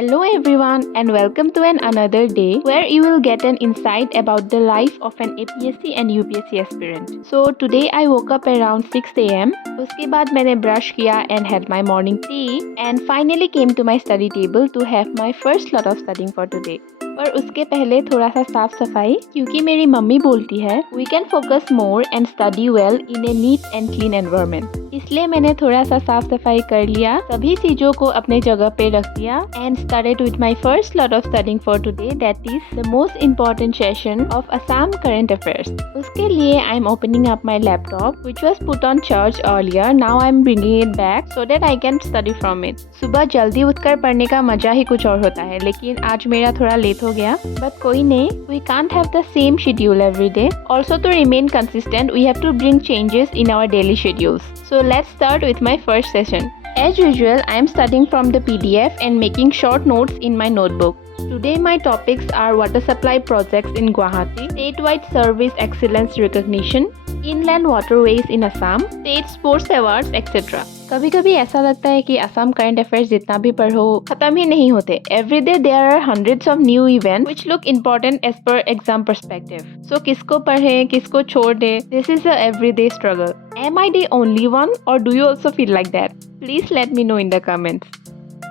Hello everyone and welcome to another day where you will get an insight about the life of an APSC and UPSC aspirant. So today I woke up around 6 am. उसके बाद मैंने brush किया and had my morning tea and finally came to my study table to have my first lot of studying for today. पर उसके पहले थोड़ा सा साफ सफाई क्योंकि मेरी मम्मी बोलती है we can focus more and study well in a neat and clean environment. इसलिए मैंने थोड़ा सा साफ सफाई कर लिया, सभी चीजों को अपने जगह पे रख दिया and started with my first lot of studying for today, that is the most important session of Assam current affairs. उसके लिए I am opening up my laptop which was put on charge earlier. Now I am bringing it back so that I can study from it. सुबह जल्दी उठकर पढ़ने का मजा ही कुछ और होता है, लेकिन आज मेरा थोड़ा लेट हो गया, but कोई नहीं, we can't have the same schedule every day. Also to remain consistent, we have to bring changes in our daily schedules. So let's start with my first session. As usual, I am studying from the PDF and making short notes in my notebook. Today my topics are water supply projects in Guwahati, statewide service excellence recognition, inland waterways in Assam, state sports awards, etc. कभी कभी ऐसा लगता है कि Assam current affairs जितना भी पढ़ो खत्म ही नहीं होते. Every day there are hundreds of new events which look important as per exam perspective. So किसको पढ़े, किसको छोड़ दे? This is a everyday struggle. Am I the only one or do you also feel like that? Please let me know in the comments.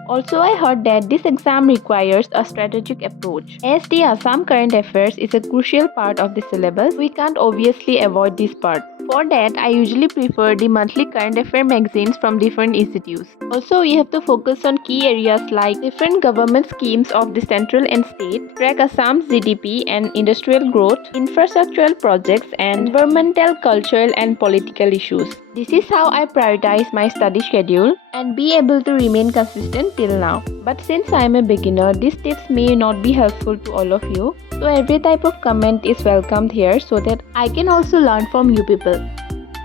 Also, I heard that this exam requires a strategic approach. As the Assam current affairs is a crucial part of the syllabus, we can't obviously avoid this part. For that, I usually prefer the monthly current affair magazines from different institutes. Also, we have to focus on key areas like different government schemes of the central and state, track Assam's GDP and industrial growth, infrastructural projects, and environmental, cultural, and political issues. This is how I prioritize my study schedule and be able to remain consistent till now. But since I am a beginner, these tips may not be helpful to all of you. So every type of comment is welcomed here so that I can also learn from you people.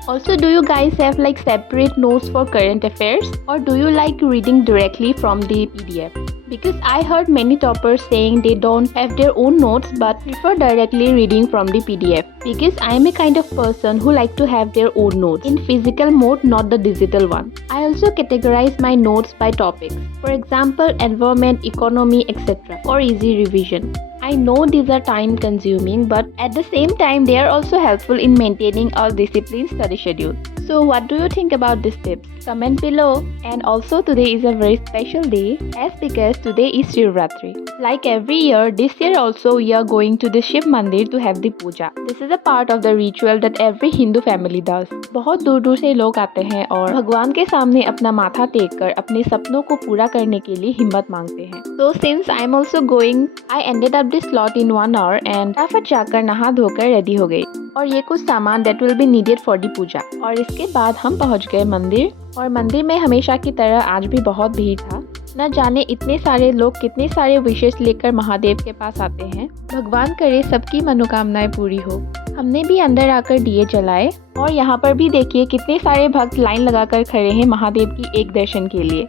Also, do you guys have like separate notes for current affairs or do you like reading directly from the PDF? Because I heard many toppers saying they don't have their own notes but prefer directly reading from the PDF. Because I am a kind of person who like to have their own notes in physical mode, not the digital one. I also categorize my notes by topics. For example, environment, economy, etc. for easy revision. I know these are time consuming, but at the same time they are also helpful in maintaining a disciplined study schedule. So what do you think about these tips? Comment below. And also today is a very special day as because today is Shivratri. Like every year, this year also we are going to the Shiv Mandir to have the puja. This is a part of the ritual that every Hindu family does. बहुत दूर दूर से लोग आते हैं और भगवान के सामने अपना माथा टेक कर अपने सपनों को पूरा करने के लिए हिम्मत मांगते हैं. So since I am also going, I ended up this slot in 1 hour and फटाफट जाकर नहा धोकर रेडी हो गई और ये कुछ सामान that will be needed for the पूजा. और इसके बाद हम पहुंच गए मंदिर और मंदिर में हमेशा की तरह आज भी बहुत भीड़ था. न जाने इतने सारे लोग कितने सारे विशेष लेकर महादेव के पास आते हैं. भगवान करे सबकी मनोकामनाएं पूरी हो. हमने भी अंदर आकर दिए जलाए और यहाँ पर भी देखिए कितने सारे भक्त लाइन लगाकर खड़े हैं महादेव की एक दर्शन के लिए.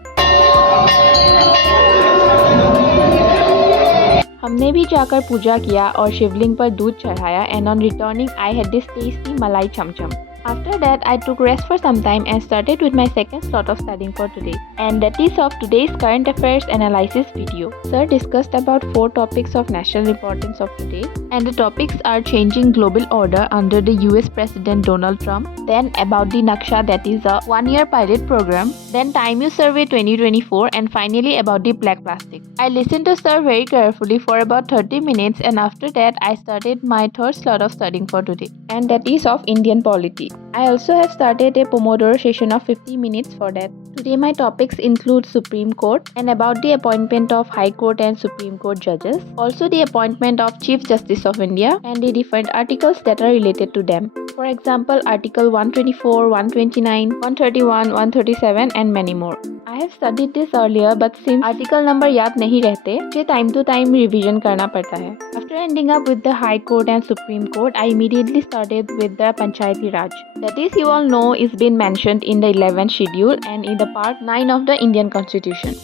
हमने भी जाकर पूजा किया और शिवलिंग पर दूध चढ़ाया and on returning I had this tasty malai cham-cham. After that, I took rest for some time and started with my second slot of studying for today. And that is of today's current affairs analysis video. Sir discussed about 4 topics of national importance of today. And the topics are changing global order under the US President Donald Trump. Then about the Naksha, that is a 1-year pilot program. Then Time Use Survey 2024 and finally about the black plastic. I listened to Sir very carefully for about 30 minutes and after that I started my third slot of studying for today. And that is of Indian polity. I also have started a Pomodoro session of 50 minutes for that. Today my topics include Supreme Court and about the appointment of High Court and Supreme Court judges. Also the appointment of Chief Justice of India and the different articles that are related to them. For example, Article 124, 129, 131, 137 and many more. I have studied this earlier but since article number याद नहीं रहते, मुझे time to time revision करना पड़ता है. After ending up with the High Court and Supreme Court, I immediately started with the Panchayati Raj. That is, you all know, is been mentioned in the 11th schedule and in the part 9 of the Indian Constitution.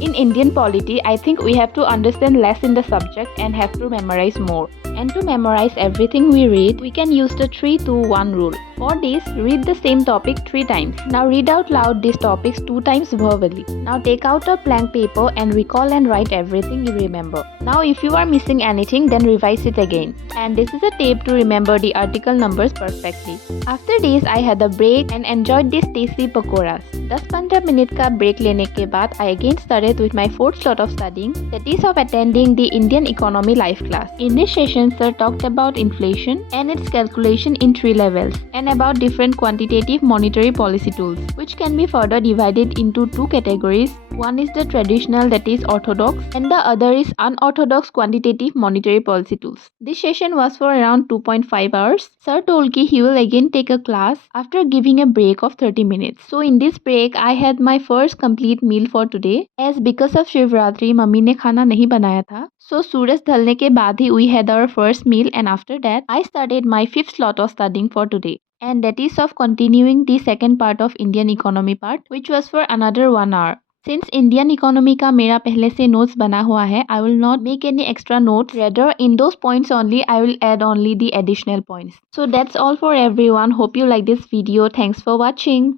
In Indian polity, I think we have to understand less in the subject and have to memorize more. And to memorize everything we read, we can use the 3-2-1 rule. For this, read the same topic 3 times. Now read out loud these topics 2 times verbally. Now take out a blank paper and recall and write everything you remember. Now if you are missing anything, then revise it again. And this is a tape to remember the article numbers perfectly. After this, I had a break and enjoyed these tasty pakoras. 10-15 minute का break लेने के बाद I again started with my fourth slot of studying, that is of attending the Indian Economy Life class. In this session, sir talked about inflation and its calculation in 3 levels and about different quantitative monetary policy tools, which can be further divided into 2 categories. One is the traditional, that is orthodox, and the other is unorthodox quantitative monetary policy tools. This session was for around 2.5 hours. Sir told कि he will again take a class after giving a break of 30 minutes. So in this break, I had my first complete meal for today, as because of Shivratri, mummy ने खाना नहीं बनाया था. So सूरज ढलने के बाद ही we had our first meal, and after that, I started my 5th slot of studying for today. And that is of continuing the second part of Indian economy part, which was for another 1 hour. Since Indian economy का मेरा पहले से notes बना हुआ है, I will not make any extra notes. Rather, in those points only, I will add only the additional points. So that's all for everyone. Hope you like this video. Thanks for watching.